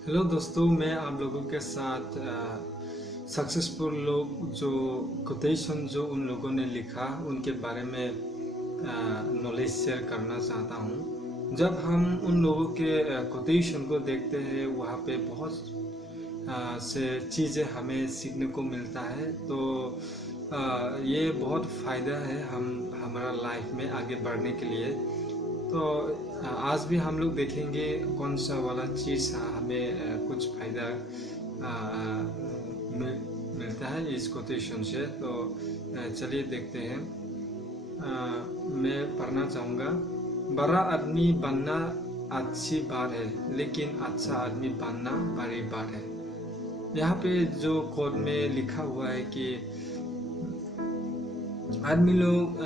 Hello दोस्तों, मैं आप लोगों के साथ सक्सेसफुल लोग जो कोटेशन जो उन लोगों ने लिखा उनके बारे में नॉलेज शेयर करना चाहता हूँ। जब हम उन लोगों के कोटेशन को देखते हैं, वहाँ पे बहुत से चीज़ें हमें सीखने को मिलता है। तो ये बहुत फ़ायदा है हमारा लाइफ में आगे बढ़ने के लिए। तो आज भी हम लोग देखेंगे कौन सा वाला चीज़ हमें कुछ फायदा मिलता है इस कोटेशन से। तो चलिए देखते हैं। मैं पढ़ना चाहूँगा। बड़ा आदमी बनना अच्छी बात है, लेकिन अच्छा आदमी बनना बड़ी बात है। यहाँ पे जो कोड में लिखा हुआ है कि आदमी लोग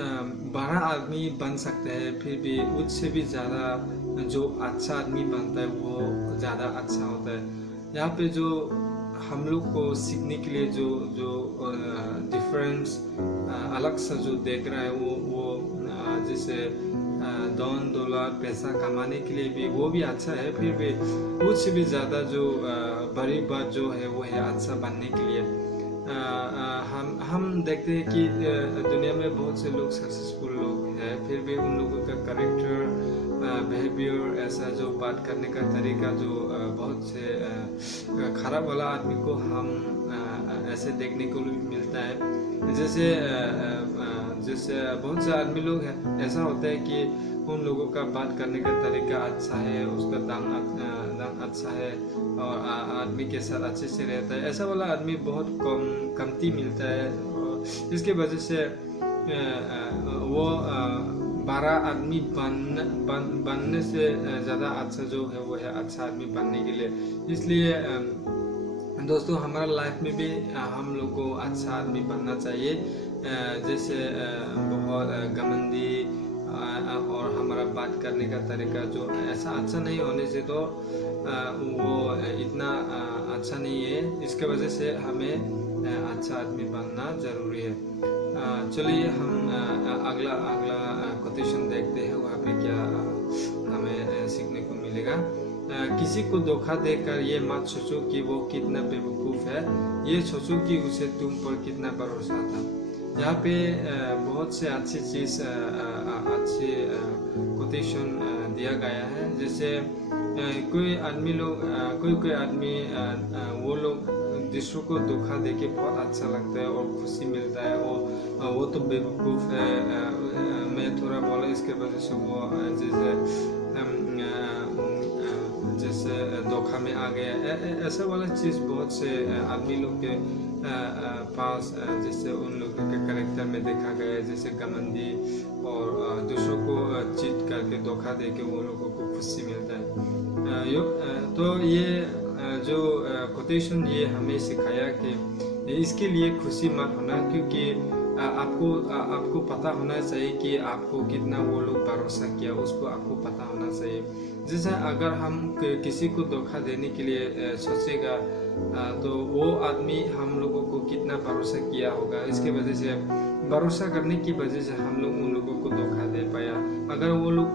बड़ा आदमी बन सकते हैं, फिर भी उससे भी ज़्यादा जो अच्छा आदमी बनता है वो ज़्यादा अच्छा होता है। यहाँ पे जो हम लोग को सीखने के लिए जो जो डिफरेंस अलग सा जो देख रहा है वो जैसे धन दौलत पैसा कमाने के लिए भी वो भी अच्छा है, फिर भी उससे भी ज़्यादा जो बड़ी बात जो है वो है अच्छा बनने के लिए। हम देखते हैं कि दुनिया में बहुत से लोग सक्सेसफुल लोग हैं, फिर भी उन लोगों का करेक्टर बिहेवियर, ऐसा जो बात करने का तरीका जो बहुत से खराब वाला आदमी को हम ऐसे देखने को मिलता है। जैसे बहुत से आदमी लोग हैं, ऐसा होता है कि उन लोगों का बात करने का तरीका अच्छा है, उसका दाम अच्छा है और आदमी के साथ अच्छे से रहता है। ऐसा वाला आदमी बहुत कमती मिलता है। इसके वजह से वो बड़ा आदमी बनने से ज़्यादा अच्छा जो है वो है अच्छा आदमी बनने के लिए। इसलिए दोस्तों, हमारा लाइफ में भी हम लोग को अच्छा आदमी बनना चाहिए। जैसे बहुत घमंडी और हमारा बात करने का तरीका जो ऐसा अच्छा नहीं होने से तो वो इतना अच्छा नहीं है। इसके वजह से हमें अच्छा आदमी बनना ज़रूरी है। चलिए हम अगला कोटेशन देखते हैं, वहाँ पे क्या हमें सीखने को मिलेगा। किसी को धोखा देकर ये मत सोचो कि वो कितना बेवकूफ़ है, ये सोचो कि उसे तुम पर कितना भरोसा था। यहाँ पे बहुत से अच्छी चीज़ अच्छे कोटेशन दिया गया है। जैसे कोई आदमी वो लोग दूसरों को धोखा देके बहुत अच्छा लगता है और खुशी मिलता है। वो तो बेवकूफ़ है, मैं थोड़ा बोला इसके वजह से वो जैसे धोखा में आ गया। ऐसा वाला चीज़ बहुत से आदमी लोग के पास जैसे उन लोगों के कैरेक्टर में देखा गया है, जैसे घमंडी और दूसरों को चीट करके धोखा देके वो लोगों को खुशी मिलता है। तो ये जो कोटेशन ये हमें सिखाया कि इसके लिए खुशी मत होना, क्योंकि आपको पता होना चाहिए कि आपको कितना वो लोग भरोसा किया, उसको आपको पता होना चाहिए। जैसे अगर हम किसी को धोखा देने के लिए सोचेगा तो वो आदमी हम लोगों को कितना भरोसा किया होगा, इसके वजह से भरोसा करने की वजह से हम लोग उन लोगों को धोखा दे पाया। अगर वो लोग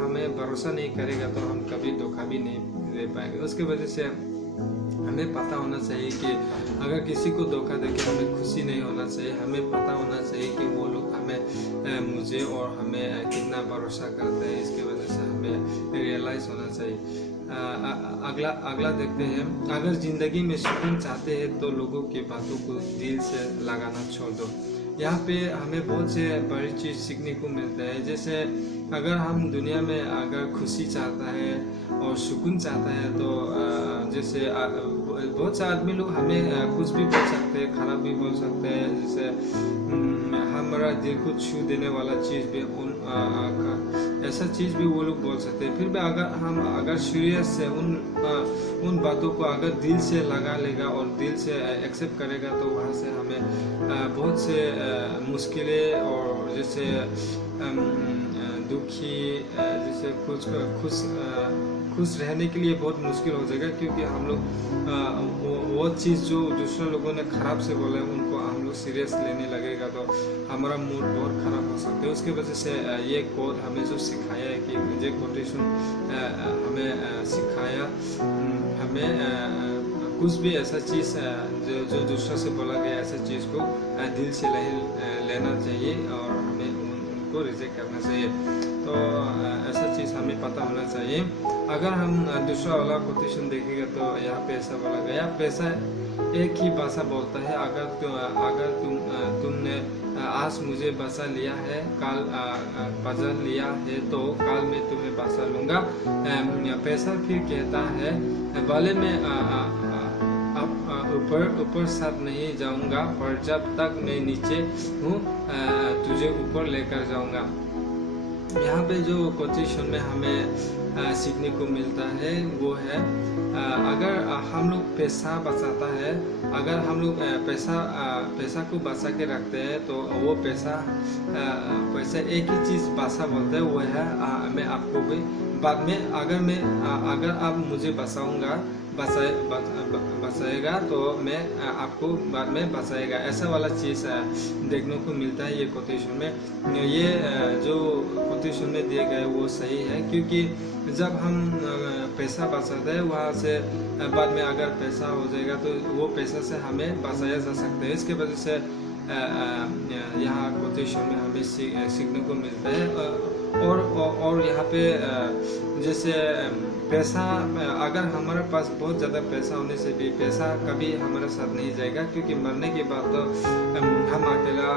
हमें भरोसा नहीं करेगा तो हम कभी धोखा भी नहीं दे पाएंगे। उसके वजह से हमें पता होना चाहिए कि अगर किसी को धोखा देके हमें खुशी नहीं होना चाहिए। हमें पता होना चाहिए कि वो लोग मुझे और हमें कितना भरोसा करते हैं, इसकी वजह से हमें रियलाइज़ होना चाहिए। अगला देखते हैं। अगर ज़िंदगी में सुकून चाहते हैं तो लोगों की बातों को दिल से लगाना छोड़ दो। यहाँ पे हमें बहुत से बड़ी चीज़ सीखने को मिलता है। जैसे अगर हम दुनिया में अगर खुशी चाहता है और सुकून चाहता है तो जैसे बहुत से आदमी लोग हमें कुछ भी बोल सकते हैं, खराब भी बोल सकते हैं। जैसे हमारा दिल को छू देने वाला चीज़ भी ऐसा चीज़ भी वो लोग बोल सकते हैं। फिर भी अगर सीरियस से उन बातों को अगर दिल से लगा लेगा और दिल से एक्सेप्ट करेगा तो वहाँ से हमें बहुत से मुश्किलें और जैसे दुखी जैसे खुश रहने के लिए बहुत मुश्किल हो जाएगा, क्योंकि हम लोग वो चीज़ जो दूसरे लोगों ने ख़राब से बोला है उनको हम लोग सीरियस लेने लगेगा तो हमारा मूड बहुत ख़राब हो सकता है। उसकी वजह से ये कोड हमें जो सिखाया है कि ये कोटेशन हमें सिखाया हमें हमें कुछ भी ऐसा चीज़ जो दूसरों से बोला गया ऐसा चीज़ को दिल से नहीं लेना चाहिए और हमें उनको रिजेक्ट करना चाहिए। तो ऐसा चीज़ हमें पता होना चाहिए। अगर हम दूसरा वाला कोटेशन देखेंगे तो यहाँ पे ऐसा बोला गया, पैसा एक ही भाषा बोलता है। अगर तुमने आज मुझे बचा लिया है, कल बचा लिया है, तो कल मैं तुम्हें बचा लूँगा। पैसा फिर कहता है, भले मैं ऊपर साथ नहीं जाऊंगा, पर जब तक मैं नीचे हूँ तुझे ऊपर लेकर जाऊंगा। यहाँ पे जो कोटेशन में हमें सीखने को मिलता है वो है, अगर हम लोग पैसा बचाता है, अगर हम लोग पैसा को बचा के रखते हैं तो वो पैसा एक ही चीज़ भाषा बोलते हैं, वो है मैं आपको भी बाद में अगर आप मुझे बचाएगा तो मैं आपको बाद में बचाएगा। ऐसा वाला चीज़ देखने को मिलता है ये कोटेशन में। ये जो कोटेशन में दिए गए वो सही है, क्योंकि जब हम पैसा बचाते हैं वहाँ से बाद में अगर पैसा हो जाएगा तो वो पैसा से हमें बचाया जा सकता है। इसके वजह से यहाँ कोटेशन में हमें सीखने को मिलता है। और यहाँ पे जैसे पैसा, अगर हमारे पास बहुत ज़्यादा पैसा होने से भी पैसा कभी हमारे साथ नहीं जाएगा, क्योंकि मरने के बाद तो हम अकेला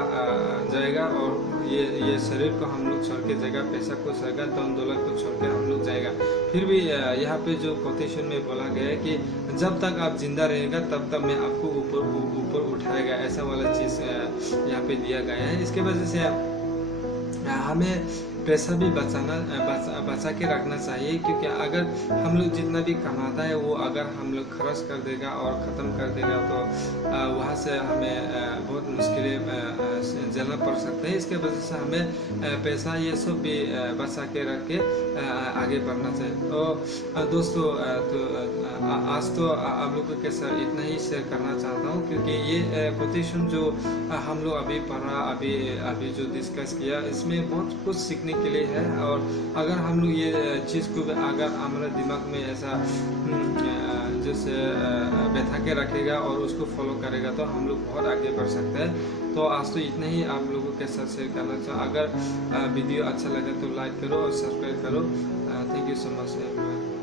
जाएगा और ये शरीर को हम लोग छोड़ के जाएगा, पैसा को छोड़ेगा, धन दौलत को छोड़ के हम लोग जाएगा। फिर भी यहाँ पे जो कोटेशन में बोला गया है कि जब तक आप जिंदा रहेगा तब तक मैं आपको ऊपर उठाएगा, ऐसा वाला चीज़ यहाँ पे दिया गया है। इसके वजह से हमें पैसा भी बचा के रखना चाहिए, क्योंकि अगर हम लोग जितना भी कमाता है वो अगर हम लोग खर्च कर देगा और ख़त्म कर देगा तो वहाँ से हमें बहुत मुश्किलें झेलना पड़ सकता है। इसके वजह से हमें पैसा ये सब भी बचा के रख के आगे बढ़ना चाहिए। तो दोस्तों, आज तो आप लोगों के साथ इतना ही शेयर करना चाहता हूँ, क्योंकि ये कोटेशन जो हम लोग अभी पढ़ा, अभी जो डिस्कस किया, इसमें बहुत कुछ सीखने के लिए है। और अगर हम लोग ये चीज़ को अगर हमारे दिमाग में ऐसा जैसे बैठा के रखेगा और उसको फॉलो करेगा तो हम लोग बहुत आगे बढ़ सकते हैं। तो आज तो इतना ही आप लोगों के साथ शेयर करना चाहूँ। अगर वीडियो अच्छा लगे तो लाइक करो और सब्सक्राइब करो। Thank you so much everyone.